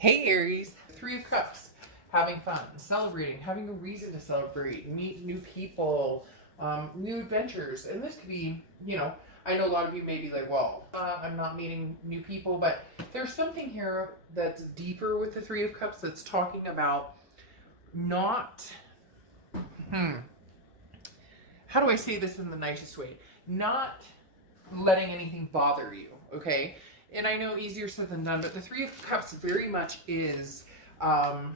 Hey Aries, Three of Cups, having fun, celebrating, having a reason to celebrate, meet new people, new adventures. And this could be, I know a lot of you may be like, well, I'm not meeting new people, but there's something here that's deeper with the Three of Cups that's talking about not, how do I say this in the nicest way? Not letting anything bother you, okay? And I know easier said than done, but the Three of Cups very much is a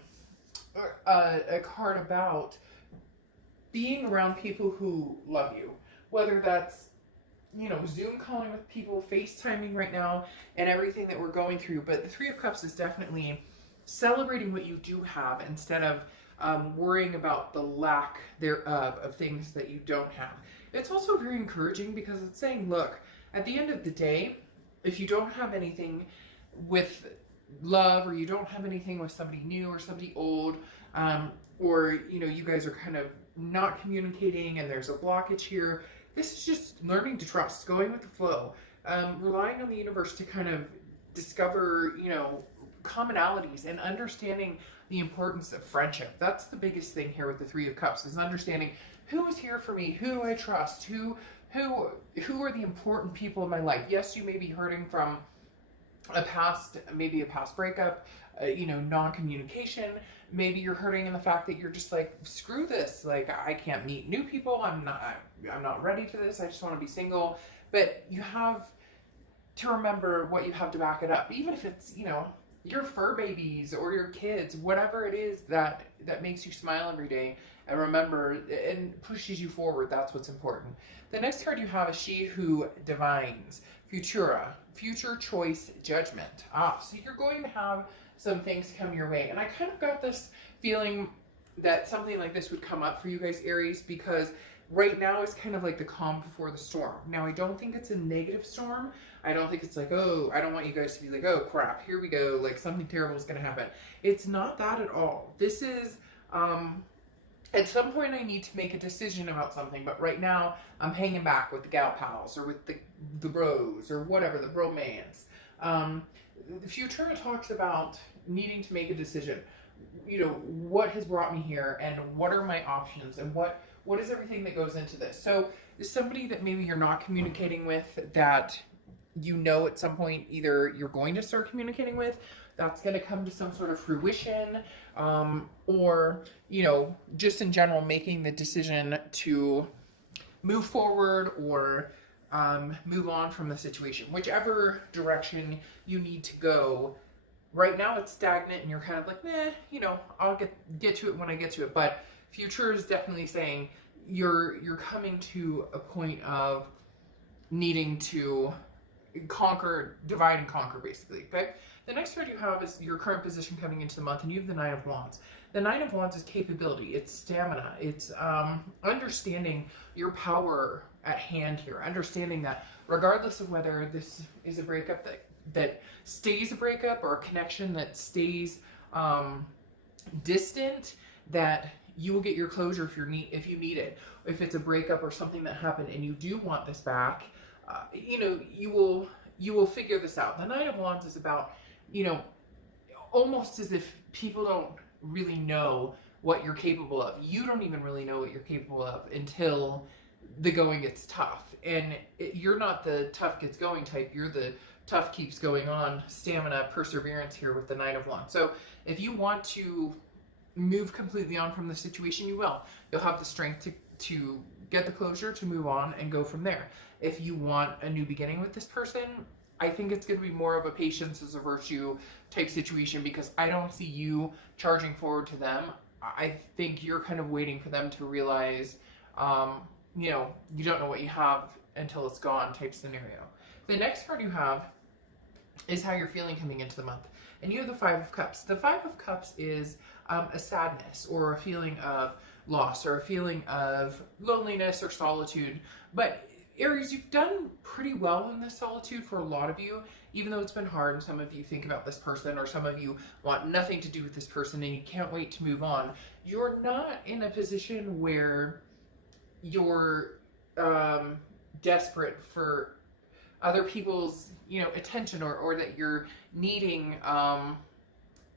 card about being around people who love you, whether that's Zoom calling with people, FaceTiming right now, and everything that we're going through. But the Three of Cups is definitely celebrating what you do have instead of worrying about the lack thereof of things that you don't have. It's also very encouraging because it's saying, look, at the end of the day, if you don't have anything with love, or you don't have anything with somebody new or somebody old, or you guys are kind of not communicating and there's a blockage here, this is just learning to trust, going with the flow, relying on the universe to kind of discover commonalities and understanding the importance of friendship. That's the biggest thing here with the Three of Cups, is understanding who is here for me, who do I trust, who are the important people in my life. Yes, you may be hurting from maybe a past breakup, non-communication. Maybe you're hurting in the fact that you're just like, screw this, like I can't meet new people, I'm not ready for this, I just want to be single. But you have to remember what you have to back it up, even if it's your fur babies or your kids, whatever it is that makes you smile every day and remember and pushes you forward. That's what's important. The next card you have is She Who Divines, Futura, Future Choice Judgment. So you're going to have some things come your way. And I kind of got this feeling that something like this would come up for you guys, Aries, because right now it's kind of like the calm before the storm. Now, I don't think it's a negative storm. I don't think it's like, oh, I don't want you guys to be like, oh crap, here we go, like something terrible is going to happen. It's not that at all. This is, at some point I need to make a decision about something, but right now I'm hanging back with the gal pals or with the bros or whatever, the bromance. The Futura talks about needing to make a decision. What has brought me here and what are my options and what is everything that goes into this. So is somebody that maybe you're not communicating with, that at some point either you're going to start communicating with, that's going to come to some sort of fruition, or just in general making the decision to move forward or move on from the situation, whichever direction you need to go. Right now it's stagnant and you're kind of like, I'll get to it when I get to it. But Future is definitely saying you're coming to a point of needing to divide and conquer, basically. Okay. The next card you have is your current position coming into the month, and you have the Nine of Wands. The Nine of Wands is capability, it's stamina, it's understanding your power at hand here, understanding that regardless of whether this is a breakup that stays a breakup or a connection that stays distant, that you will get your closure if you need it. If it's a breakup or something that happened and you do want this back, you will figure this out. The Nine of Wands is about, almost as if people don't really know what you're capable of. You don't even really know what you're capable of until the going gets tough. And you're not the tough gets going type. You're the tough keeps going on, stamina, perseverance here with the Nine of Wands. So if you want to move completely on from the situation, you will. You'll have the strength to get the closure, to move on and go from there. If you want a new beginning with this person, I think it's going to be more of a patience is a virtue type situation, because I don't see you charging forward to them. I think you're kind of waiting for them to realize, you don't know what you have until it's gone type scenario. The next card you have is how you're feeling coming into the month. And you have the Five of Cups. The Five of Cups is a sadness or a feeling of loss or a feeling of loneliness or solitude. But Aries, you've done pretty well in this solitude for a lot of you, even though it's been hard and some of you think about this person or some of you want nothing to do with this person and you can't wait to move on. You're not in a position where you're desperate for other people's attention, or that you're needing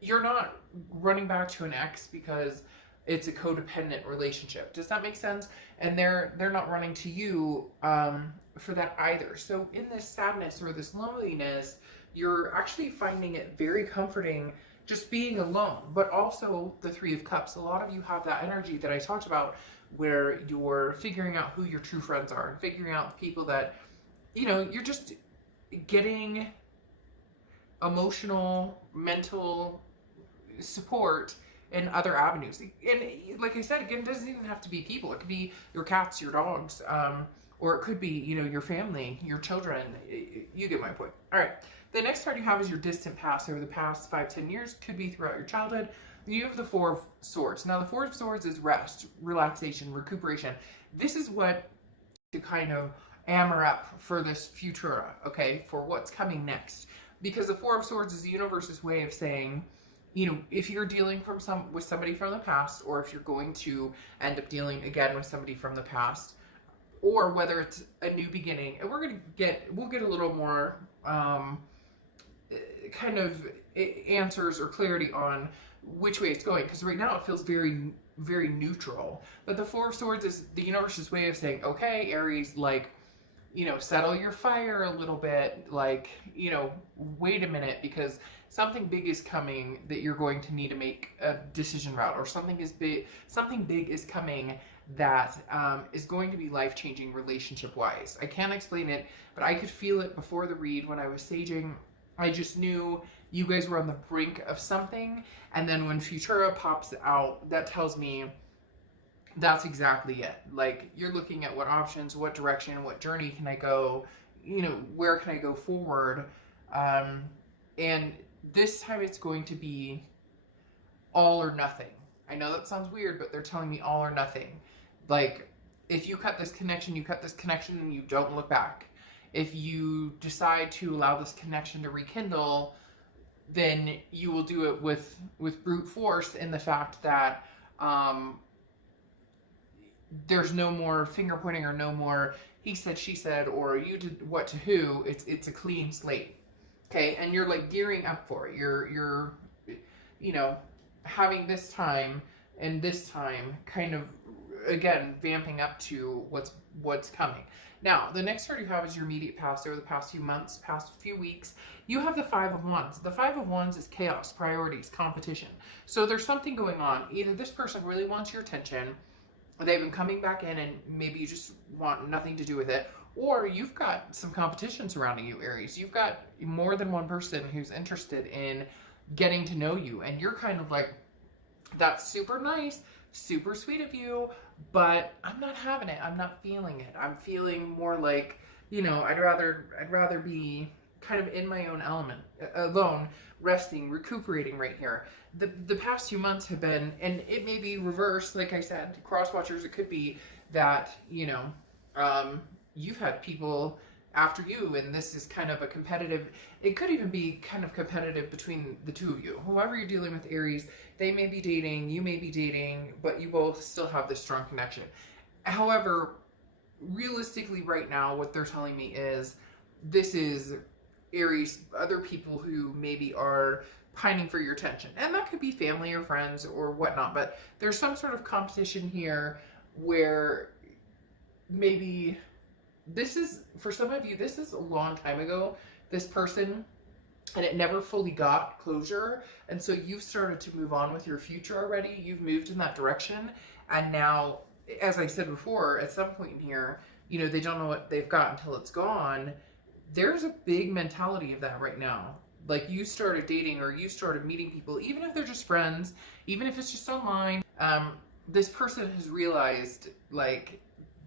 you're not running back to an ex because it's a codependent relationship. Does that make sense? And they're not running to you for that either. So in this sadness or this loneliness, you're actually finding it very comforting just being alone. But also the Three of Cups. A lot of you have that energy that I talked about, where you're figuring out who your true friends are and figuring out the people that, you know, you're just getting emotional, mental support in other avenues. And like I said, again, it doesn't even have to be people. It could be your cats, your dogs, or it could be, you know, your family, your children. You get my point. All right. The next card you have is your distant past, over the past 5-10 years. Could be throughout your childhood. You have the Four of Swords. Now, the Four of Swords is rest, relaxation, recuperation. This is what to kind of ammer up for this futura, okay, for what's coming next. Because the Four of Swords is the universe's way of saying, you know, if you're dealing with somebody from the past, or if you're going to end up dealing again with somebody from the past, or whether it's a new beginning, and we'll get a little more kind of answers or clarity on which way it's going, because right now it feels very, very neutral. But the Four of Swords is the universe's way of saying, okay, Aries, like, you know, settle your fire a little bit, like, you know, wait a minute, because something big is coming that you're going to need to make a decision about, or something big is coming that is going to be life-changing relationship-wise. I can't explain it, but I could feel it before the read when I was saging. I just knew you guys were on the brink of something, and then when Futura pops out, that tells me that's exactly it. Like, you're looking at what options, what direction, what journey can I go, you know, where can I go forward, and this time it's going to be all or nothing. I know that sounds weird, but they're telling me all or nothing. Like, if you cut this connection, you cut this connection and you don't look back. If you decide to allow this connection to rekindle, then you will do it with brute force, in the fact that there's no more finger pointing, or no more he said, she said, or you did what to who. It's a clean slate. Okay, and you're like gearing up for it. You're you know, having this time and this time kind of, again, vamping up to what's coming. Now, the next card you have is your immediate past, over the past few months, past few weeks. You have the Five of Wands. The Five of Wands is chaos, priorities, competition. So there's something going on. Either this person really wants your attention, they've been coming back in, and maybe you just want nothing to do with it, or you've got some competition surrounding you, Aries. You've got more than one person who's interested in getting to know you, and you're kind of like, that's super nice, super sweet of you, but I'm not having it. I'm not feeling it. I'm feeling more like, you know, I'd rather be kind of in my own element, alone, resting, recuperating right here. The past few months have been, and it may be reversed, like I said, cross watchers, it could be that, you know, you've had people after you, and this is kind of a competitive, it could even be kind of competitive between the two of you. Whoever you're dealing with, Aries, they may be dating, you may be dating, but you both still have this strong connection. However, realistically right now, what they're telling me is, this is Aries, other people who maybe are pining for your attention. And that could be family or friends or whatnot, but there's some sort of competition here where maybe this is, for some of you, this is a long time ago, this person, and it never fully got closure. And so you've started to move on with your future already. You've moved in that direction. And now, as I said before, at some point in here, you know, they don't know what they've got until it's gone. There's a big mentality of that right now. Like, you started dating, or you started meeting people, even if they're just friends, even if it's just online. This person has realized, like,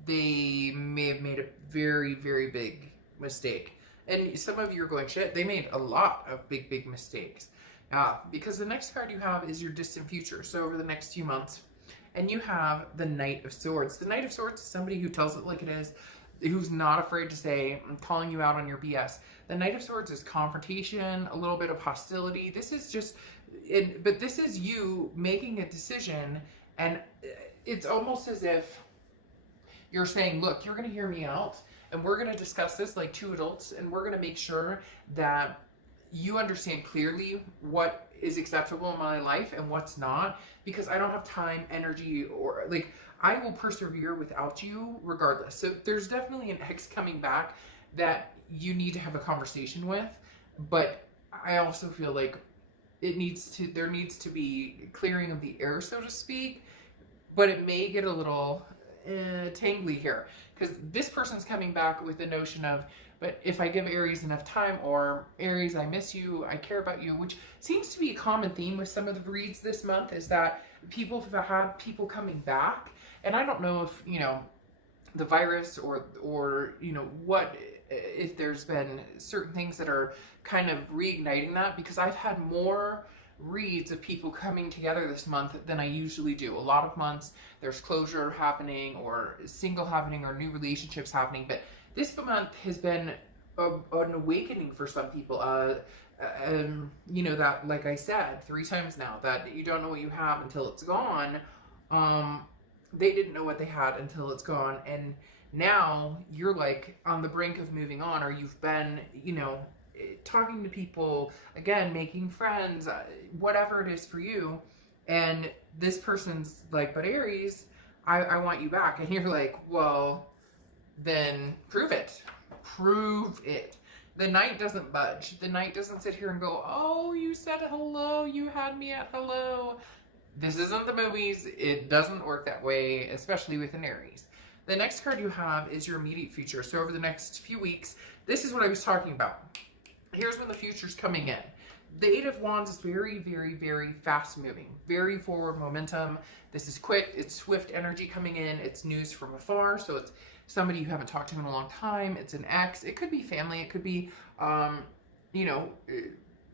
they may have made a very, very big mistake. And some of you are going, shit, they made a lot of big, big mistakes. Because the next card you have is your distant future. So over the next few months. And you have the Knight of Swords. The Knight of Swords is somebody who tells it like it is, who's not afraid to say, I'm calling you out on your BS. The Knight of Swords is confrontation, a little bit of hostility. This is just, but this is you making a decision, and it's almost as if you're saying, look, you're going to hear me out, and we're going to discuss this like two adults, and we're going to make sure that you understand clearly what is acceptable in my life and what's not, because I don't have time, energy, or like, I will persevere without you regardless. So there's definitely an ex coming back that you need to have a conversation with, but I also feel like there needs to be clearing of the air, so to speak, but it may get a little tangly here, because this person's coming back with the notion of, but if I give Aries enough time, or Aries, I miss you, I care about you, which seems to be a common theme with some of the reads this month, is that people have had people coming back. And I don't know if, you know, the virus or you know, what, if there's been certain things that are kind of reigniting that, because I've had more reads of people coming together this month than I usually do. A lot of months there's closure happening, or single happening, or new relationships happening, but this month has been an awakening for some people. You know, that, like I said 3 times now, that you don't know what you have until it's gone. They didn't know what they had until it's gone, and now you're like on the brink of moving on, or you've been, you know, talking to people again, making friends, whatever it is for you, and this person's like, but Aries, I want you back, and you're like, well, then prove it. Prove it. The Knight doesn't budge. The Knight doesn't sit here and go, oh, you said hello, you had me at hello. This isn't the movies. It doesn't work that way, especially with an Aries. The next card you have is your immediate future. So over the next few weeks, this is what I was talking about. Here's when the future's coming in. The 8 of Wands is very, very, very fast moving. Very forward momentum. This is quick. It's swift energy coming in. It's news from afar. So it's somebody you haven't talked to in a long time. It's an ex. It could be family. It could be, you know,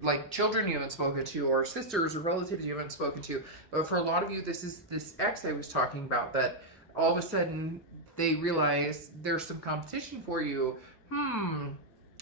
like children you haven't spoken to, or sisters or relatives you haven't spoken to. But for a lot of you, this is this ex I was talking about, that all of a sudden they realize there's some competition for you.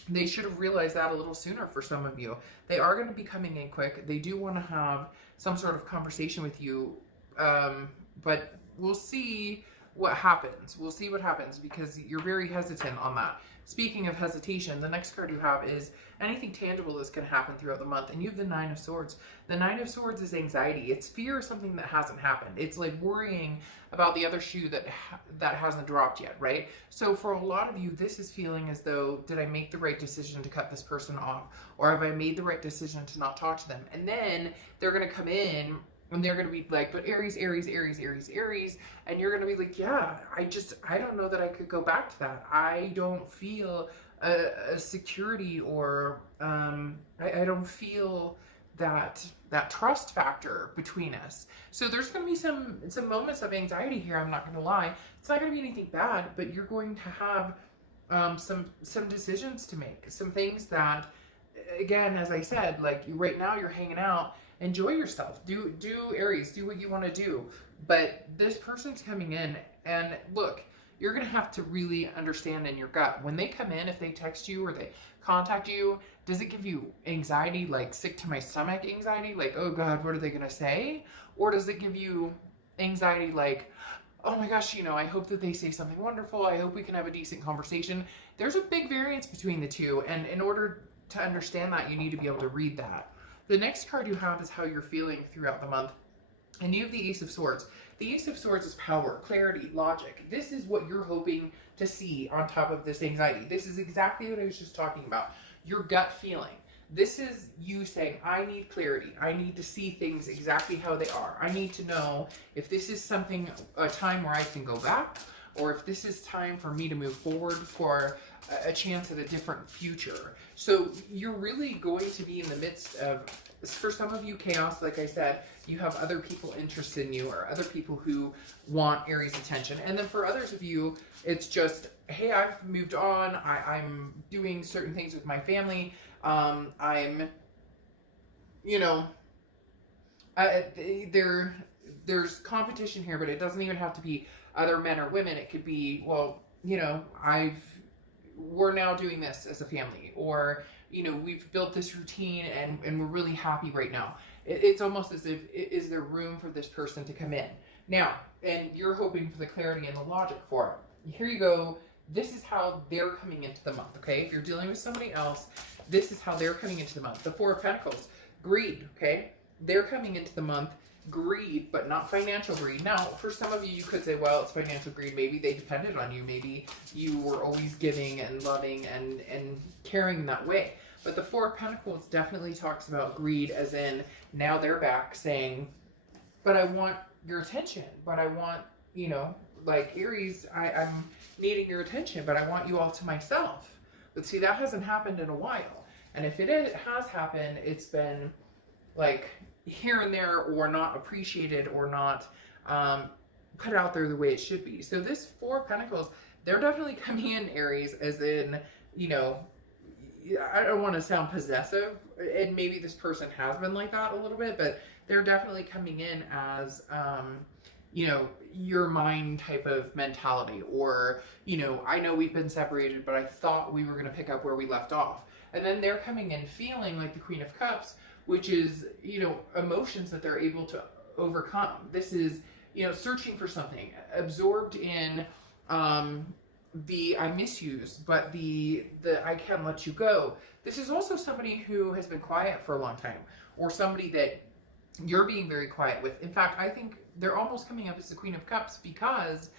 They should have realized that a little sooner for some of you. They are going to be coming in quick. They do want to have some sort of conversation with you, but we'll see what happens. We'll see what happens, because you're very hesitant on that. Speaking of hesitation, the next card you have is anything tangible that's going to happen throughout the month, and you have the 9 of Swords. The 9 of Swords is anxiety. It's fear of something that hasn't happened. It's like worrying about the other shoe that hasn't dropped yet, right? So for a lot of you, this is feeling as though, did I make the right decision to cut this person off? Or have I made the right decision to not talk to them? And then they're going to come in, and they're going to be like, but Aries, Aries, Aries, Aries, Aries. And you're going to be like, yeah, I don't know that I could go back to that. I don't feel a security, or I don't feel that trust factor between us. So there's going to be some moments of anxiety here. I'm not going to lie. It's not going to be anything bad, but you're going to have some decisions to make. Some things that, again, as I said, like right now you're hanging out. Enjoy yourself. Do Aries, do what you want to do. But this person's coming in, and look, you're going to have to really understand in your gut. When they come in, if they text you or they contact you, does it give you anxiety, like sick to my stomach anxiety? Like, oh God, what are they going to say? Or does it give you anxiety like, oh my gosh, you know, I hope that they say something wonderful. I hope we can have a decent conversation. There's a big variance between the two. And in order to understand that, you need to be able to read that. The next card you have is how you're feeling throughout the month. And you have the Ace of Swords. The Ace of Swords is power, clarity, logic. This is what you're hoping to see on top of this anxiety. This is exactly what I was just talking about. Your gut feeling. This is you saying, I need clarity. I need to see things exactly how they are. I need to know if this is something, a time where I can go back, or if this is time for me to move forward for a chance at a different future. So you're really going to be in the midst of, for some of you, chaos. Like I said, you have other people interested in you, or other people who want Aries attention. And then for others of you, it's just, hey, I've moved on. I'm doing certain things with my family. I'm, you know, there's competition here, but it doesn't even have to be other men or women. It could be, well, you know, we're now doing this as a family, or, you know, we've built this routine and we're really happy right now. It's almost as if, is there room for this person to come in now? And you're hoping for the clarity and the logic for it. Here you go. this is how they're coming into the month, okay? If you're dealing with somebody else, this is how they're coming into the month. The Four of Pentacles, greed, okay? They're coming into the month, greed, but not financial greed. Now, for some of you, you could say, well, it's financial greed. Maybe they depended on you. Maybe you were always giving and loving and caring that way. But the Four of Pentacles definitely talks about greed, as in now they're back saying, but I want your attention, but I want, you know, like Aries, I'm needing your attention, but I want you all to myself. But see, that hasn't happened in a while. And if it has happened, it's been like here and there, or not appreciated, or not put out there the way it should be. So this Four of Pentacles, they're definitely coming in, Aries, as in, you know, I don't want to sound possessive, and maybe this person has been like that a little bit, but they're definitely coming in as, you know, your mind type of mentality, or, you know, I know we've been separated, but I thought we were going to pick up where we left off. And then they're coming in feeling like the Queen of Cups, which is, you know, emotions that they're able to overcome. This is, you know, searching for something, absorbed in, the I miss yous, but the I can't let you go. This is also somebody who has been quiet for a long time, or somebody that you're being very quiet with. In fact, I think they're almost coming up as the Queen of Cups because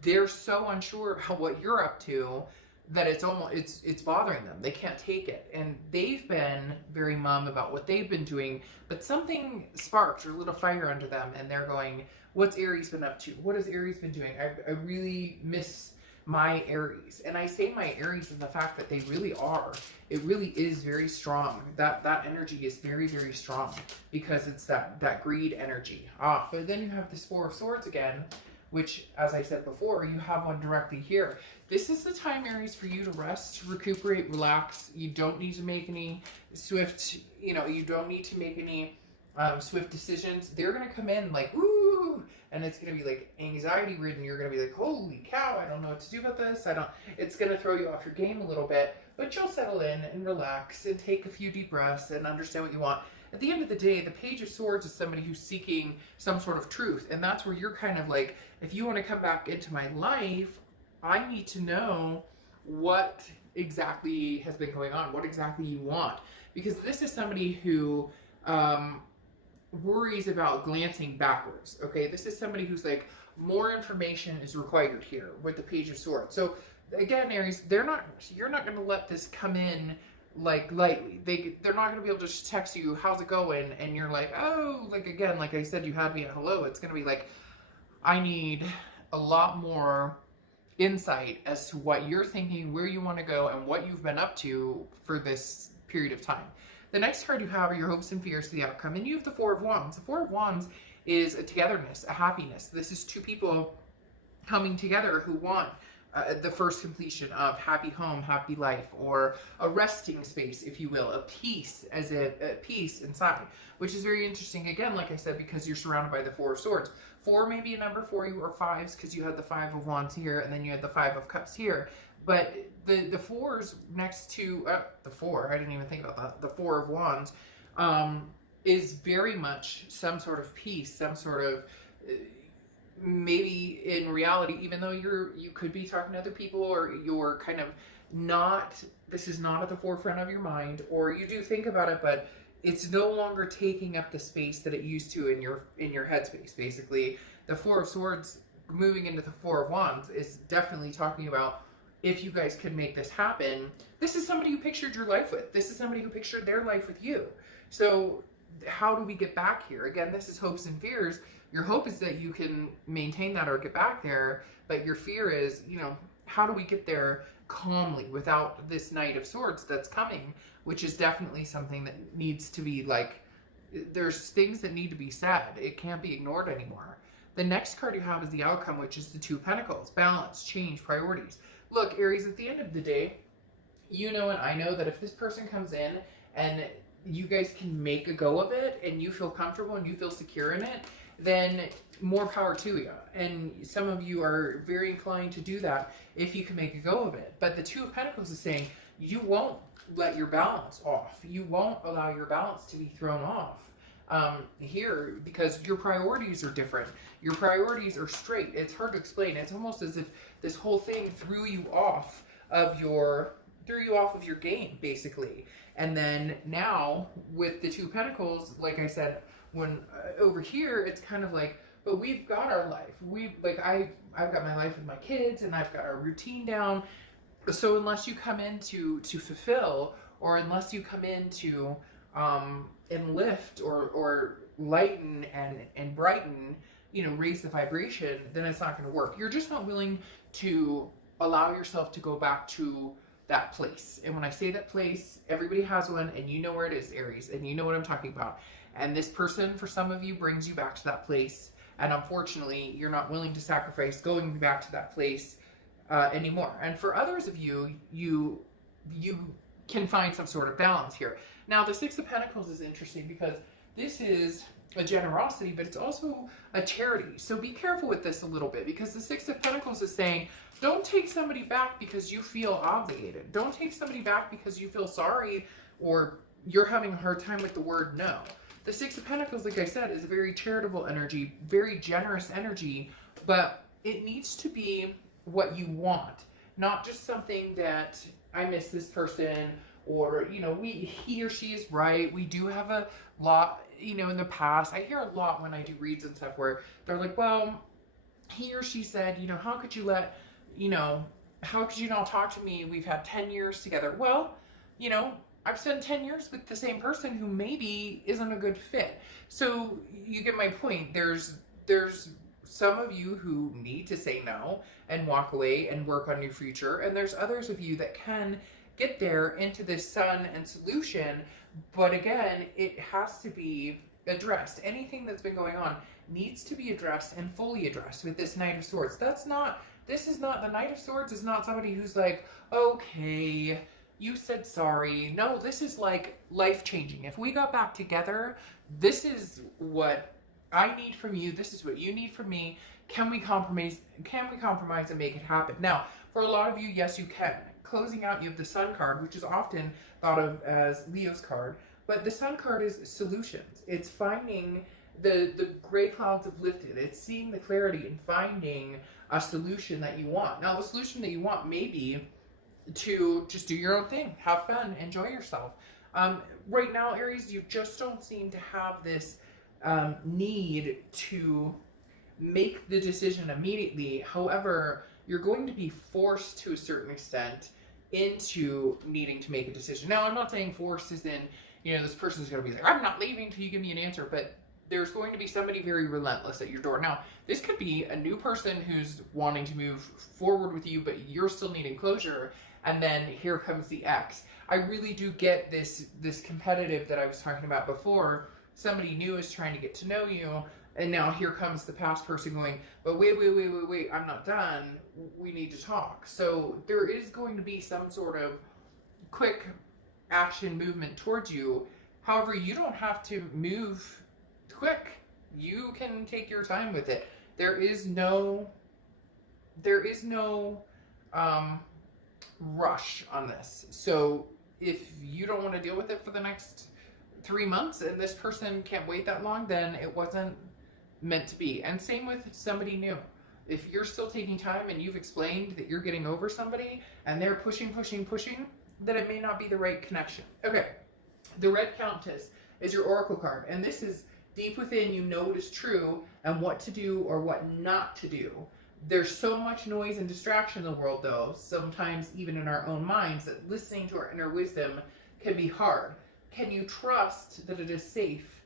they're so unsure about what you're up to that it's almost, it's bothering them. They can't take it. And they've been very mum about what they've been doing, but something sparked or lit a fire under them, and they're going, what's Aries been up to? What has Aries been doing? I really miss my Aries. And I say my Aries in the fact that they really are. It really is very strong. That energy is very, very strong, because it's that greed energy. But then you have this Four of Swords again, which, as I said before, you have one directly here. This is the time, Aries, for you to rest, recuperate, relax. You don't need to make any swift, you know, you don't need to make any swift decisions. They're going to come in like, ooh, and it's going to be like anxiety ridden. You're going to be like, holy cow, I don't know what to do about this. It's going to throw you off your game a little bit, but you'll settle in and relax and take a few deep breaths and understand what you want. At the end of the day, the Page of Swords is somebody who's seeking some sort of truth. And that's where you're kind of like, if you want to come back into my life, I need to know what exactly has been going on, what exactly you want. Because this is somebody who worries about glancing backwards, okay? This is somebody who's like, more information is required here with the Page of Swords. So again, Aries, you're not going to let this come in like lightly. They're not going to be able to just text you, how's it going? And you're like, oh, like again, like I said, you had me at hello. It's going to be like, I need a lot more insight as to what you're thinking, where you want to go, and what you've been up to for this period of time. The next card you have are your hopes and fears for the outcome, and you have the Four of Wands. The Four of Wands is a togetherness, a happiness. This is two people coming together who want the first completion of happy home, happy life, or a resting space, if you will, a peace, as a peace inside, which is very interesting, again, like I said, because you're surrounded by the Four of Swords. Four may be a number for you, or fives, because you had the Five of Wands here, and then you had the Five of Cups here. But the fours next to the four, I didn't even think about that, the Four of Wands, is very much some sort of peace, some sort of maybe in reality, even though you could be talking to other people, or you're kind of not, this is not at the forefront of your mind, or you do think about it, but it's no longer taking up the space that it used to in your headspace. Basically, the Four of Swords moving into the Four of Wands is definitely talking about, if you guys can make this happen, this is somebody you pictured your life with. This is somebody who pictured their life with you. So how do we get back here? Again, this is hopes and fears. Your hope is that you can maintain that or get back there, but your fear is, you know, how do we get there calmly without this Knight of Swords that's coming, which is definitely something that needs to be like, there's things that need to be said. It can't be ignored anymore. The next card you have is the outcome, which is the Two of Pentacles, balance, change, priorities. Look, Aries, at the end of the day, you know and I know that if this person comes in and you guys can make a go of it and you feel comfortable and you feel secure in it, then more power to you. And some of you are very inclined to do that if you can make a go of it. But the Two of Pentacles is saying you won't let your balance off. You won't allow your balance to be thrown off here, because your priorities are different. Your priorities are straight. It's hard to explain. It's almost as if this whole thing threw you off of your game, basically. And then now with the Two of Pentacles, like I said, when over here, it's kind of like, but we've got our life. I've got my life with my kids, and I've got our routine down. So unless you come in to fulfill, or unless you come in to enlift or lighten and brighten, you know, raise the vibration, then it's not going to work. You're just not willing to allow yourself to go back to that place. And when I say that place, everybody has one, and you know where it is, Aries, and you know what I'm talking about. And this person, for some of you, brings you back to that place. And unfortunately, you're not willing to sacrifice going back to that place anymore. And for others of you, you can find some sort of balance here. Now, the Six of Pentacles is interesting because this is a generosity, but it's also a charity. So be careful with this a little bit, because the Six of Pentacles is saying, don't take somebody back because you feel obligated. Don't take somebody back because you feel sorry or you're having a hard time with the word no. The Six of Pentacles, like I said, is a very charitable energy, very generous energy, but it needs to be what you want, not just something that I miss this person, or, you know, he or she is right. We do have a lot, you know, in the past. I hear a lot when I do reads and stuff where they're like, well, he or she said, you know, how could you let, you know, how could you not talk to me? We've had 10 years together. Well, you know, I've spent 10 years with the same person who maybe isn't a good fit. So you get my point. There's some of you who need to say no and walk away and work on your future. And there's others of you that can get there into this sun and solution. But again, it has to be addressed. Anything that's been going on needs to be addressed and fully addressed with this Knight of Swords. This is not, the Knight of Swords is not somebody who's like, okay, you said sorry. No, this is like life-changing. If we got back together, this is what I need from you. This is what you need from me. Can we compromise? Can we compromise and make it happen? Now, for a lot of you, yes, you can. Closing out, you have the Sun card, which is often thought of as Leo's card. But the Sun card is solutions. It's finding the gray clouds have lifted. It's seeing the clarity and finding a solution that you want. Now, the solution that you want may be to just do your own thing, have fun, enjoy yourself. Right now, Aries, you just don't seem to have this need to make the decision immediately. However, you're going to be forced to a certain extent into needing to make a decision. Now, I'm not saying forced as in, you know, this person's going to be like, I'm not leaving until you give me an answer, but there's going to be somebody very relentless at your door. Now, this could be a new person who's wanting to move forward with you, but you're still needing closure. And then here comes the X. I really do get this competitive that I was talking about before. Somebody new is trying to get to know you, and now here comes the past person going, but wait, I'm not done. We need to talk. So there is going to be some sort of quick action movement towards you. However, you don't have to move quick. You can take your time with it. There is no rush on this. So if you don't want to deal with it for the next 3 months and this person can't wait that long, then it wasn't meant to be. And same with somebody new. If you're still taking time and you've explained that you're getting over somebody and they're pushing, then it may not be the right connection. Okay, the Red Countess is your Oracle card, and this is deep within you know what is true and what to do or what not to do. There's so much noise and distraction in the world, though, sometimes even in our own minds, that listening to our inner wisdom can be hard. Can you trust that it is safe,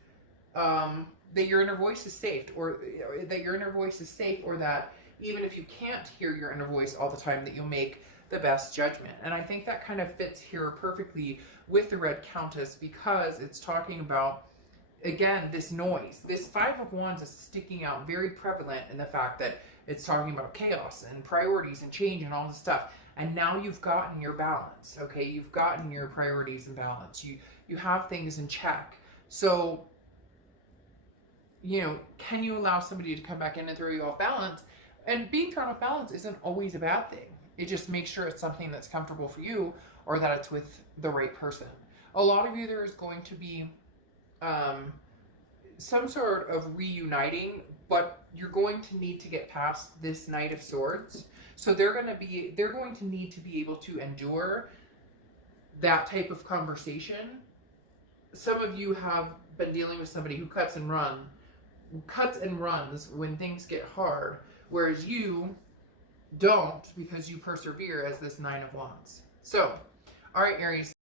that your inner voice is safe, or that your inner voice is safe, or that even if you can't hear your inner voice all the time, that you'll make the best judgment? And I think that kind of fits here perfectly with the Red Countess, because it's talking about, again, this noise. This Five of Wands is sticking out very prevalent in the fact that it's talking about chaos and priorities and change and all this stuff. And now you've gotten your balance, okay? You've gotten your priorities in balance. You have things in check. So, you know, can you allow somebody to come back in and throw you off balance? And being thrown off balance isn't always a bad thing. It just makes sure it's something that's comfortable for you, or that it's with the right person. A lot of you, there is going to be some sort of reuniting, but you're going to need to get past this Knight of Swords. So they're going to need to be able to endure that type of conversation. Some of you have been dealing with somebody who cuts and runs when things get hard, whereas you don't, because you persevere as this Nine of Wands. So, all right, Aries,